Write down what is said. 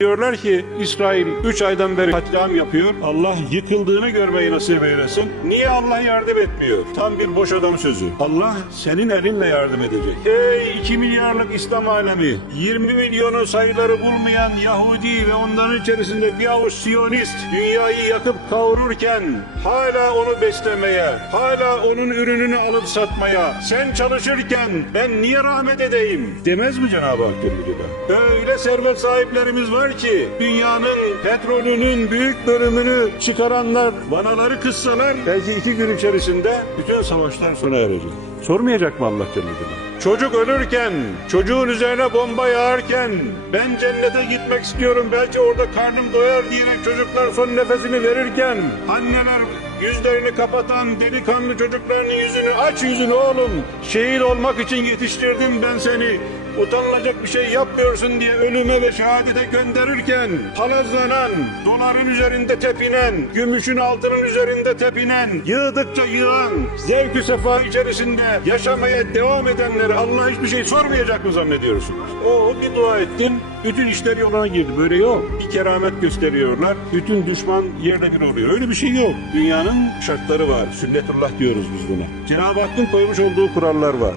Diyorlar ki İsrail 3 aydan beri katliam yapıyor. Allah yıkıldığını görmeyi nasip eylesin. Niye Allah yardım etmiyor? Tam bir boş adam sözü. Allah senin elinle yardım edecek. Ey 2 milyarlık İslam alemi, 20 milyonu sayıları bulmayan Yahudi ve onların içerisinde bir avuç Siyonist dünyayı yakıp kavururken hala onu beslemeye, hala onun ürününü alıp satmaya, sen çalışırken ben niye rahmet edeyim demez mi Cenab-ı Hak? Öyle servet sahiplerimiz var ki dünyanın petrolünün büyük bölümünü çıkaranlar vanaları kıssalar belki iki gün içerisinde bütün savaşlar sona erecek. Sormayacak mı Allah Celle? Çocuk ölürken, çocuğun üzerine bomba yağarken ben cennete gitmek istiyorum belki orada karnım doyar diyerek çocuklar son nefesini verirken anneler yüzlerini kapatan delikanlı çocuklarının yüzünü aç yüzünü oğlum şehit olmak için yetiştirdim ben seni utanılacak bir şey yapmıyorsun diye ölüme ve şehadete gönderirken palazlanan, doların üzerinde tepinen, gümüşün altının üzerinde tepinen, yığdıkça yığan, zevk-ü sefa içerisinde yaşamaya devam edenlere Allah hiçbir şey sormayacak mı zannediyorsunuz? O bir dua ettim, bütün işler yoluna girdi. Böyle yok. Bir keramet gösteriyorlar, bütün düşman yerle bir oluyor. Öyle bir şey yok. Dünyanın şartları var. Sünnetullah diyoruz biz buna. Cenab-ı Hakk'ın koymuş olduğu kurallar var.